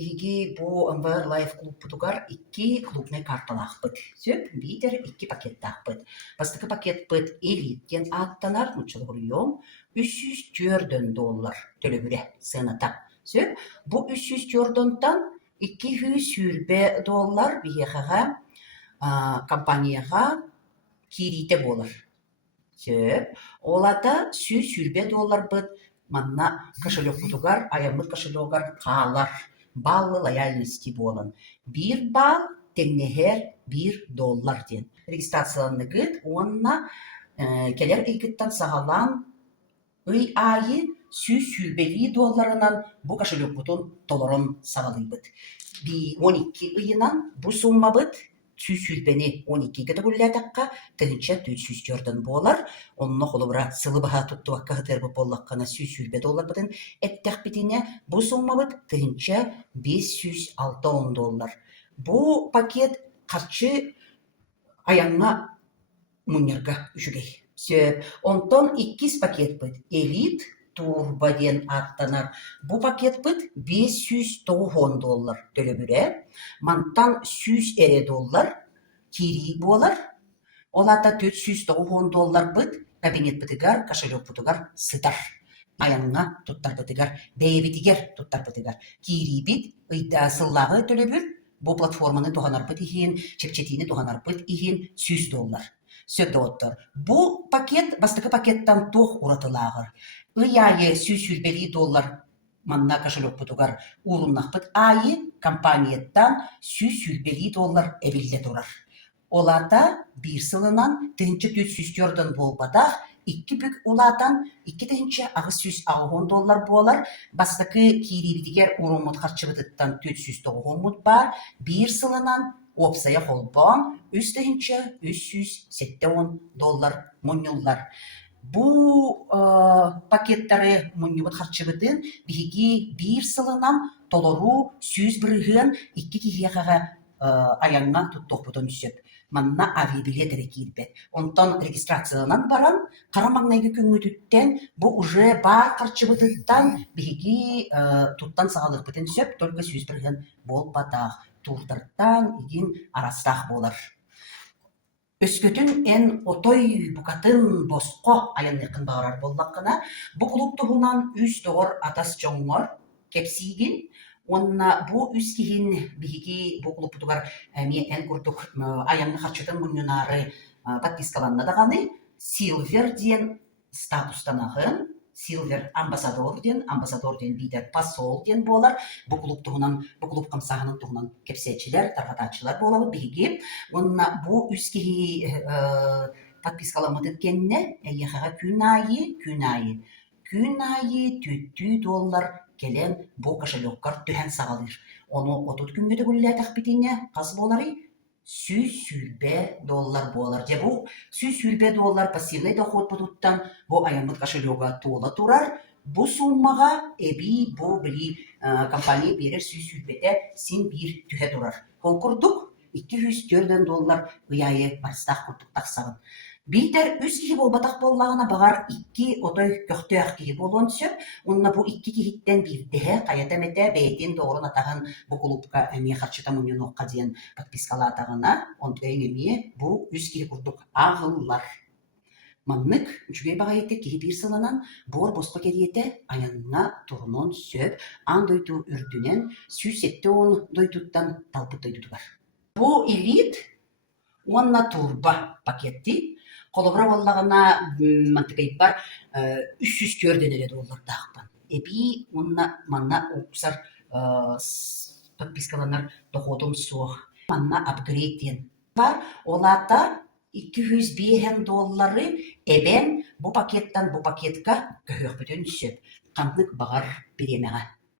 Биги бу МВР Life клуб путугар 2 клубный карталахпыт. Сөп битер 2 пакеттахпыт. Бастыкы пакет пыт элиттен аттанар нучылгурьем $304 төлөбүрэ сыната. Сөп бу $304-тан $200 бихехага компанияга кирите болар. Сөп олата $100 быт манна кошелек путугар аямыт кошелегар каалар. Баллы лояльности болын. Bir бал теңнехер $1 ден. Регистрацияланны гыт, онна келер игіттен сағалан ый айы $100 bu кошелек бутун толорон сағалый быт. 12 ыйынан bu сумма быт $100 12 категориятаққа тыгынча $404 болар. Онно холобра сылы баха туттуакка хытыр боллаққана $100 бытын эттәк битине bu сумма быт тыгынча $560. Bu пакет қарчы аянна муннерга үшігей. Сөп, онтон 2 пакет быт. Элит турба ден аттанар. Bu paket bıt $590 төлөбүрэ. Мантан $100 кири болар. Олата $490 быт кабинет бытыгар, кошелек бутугар сытар. Аянга туттар бытыгар, бейбитигер туттар бытыгар. Кири бит ыйда сыллагы төлөбүр. Bu платформаны туханар быт ихин, чепчетини туханар быт ихин $100. Сөттоттор. Bu paket бастыкы пакеттан тох уратылагыр. Ыяйы $100 манна кошелек бутугар уруннахпыт айы компанияттан $100 эбилле турар. Олата bir сылынан тынчы $404 болбадах, 2 бүк улатан 2 тынчы $190 болар. Бастыкы кирибидигер урумут харчыбытыттан $490 бар. Bir сылынан опсая холбон $370 мунюллар. Bu paketlere munyubut harçıbıdın bihigi bir sılынан toloru 100 bırığın 2 kihiyakaga ayanına tuttuğbudun üsüp. Manna avibiletleri girbe. Ondan registrasyondan baran karamağnayı küngüdütten bu uje bar harçıbıdıttan bihigi tuttan sağlık bıdın üsüp. Tolga 100 bırığın bol bataq turdardan igin arastaq bolar. Өскөтүн эн отой букатын боско аянлыкын бағарар боллаққына, bu клуб туғынан 3 доғыр атас жоңғыр кепсигин, онна bu 3 кихин бихиги bu клуб туғар мен эн күрдік аянны харчытын мұннынары подпискаланна дағаны, Silver ден статустанағын, Silver амбассадор ден бейдер посол ден болар. Bu клуб туғынан, bu клуб қамсағының туғынан кепсетчілер, тарғатачылар болалы бейге. Онна bu үскеге подпискаламыдыр кенне, әйеғаға күн айы $200 келен bu кошелеккар түхен сағалыр. Оны 30 күнмеді күлі тақпетіне қаз болары $100 болар. Же bu $100 пассивный доход бұдуттан bu аямыт кошелега тола турар. Bu суммаға эби bu били компания берер $100 син bir түхе турар. Ол күрдік $204 ұяйы барыстақ күрдік тақсағын. Бейтер үз кихи болбатақ боллағына бағар 2 отой көқтөяқ кихи болуын сөп, онына bu 2 кихиттен бірдеге қаятамете бәйтен доғырын атағын bu клубқа әмие қарчыта мұнын оққа дейін подпискала атағына, онтойын әмие bu үз кихи күрдік ағылар. Маннык жүгей баға етті кихи бір сылынан бор босқа кериеті аянына тұрынын сөп, ан дойду үрдінен $170 дойдуттан талпыт дойдудугар. Bu элит онна турба пакетти, Қолыбыра боллағына мантықайып бар $304 дағыппан. Эби манна оқсар подпискаланар доходым соқ. Манна апгрейден бар. Олата $205 эбен bu paketten bu paketка көхөк бүтін сөп. Қандық бағар беремеға.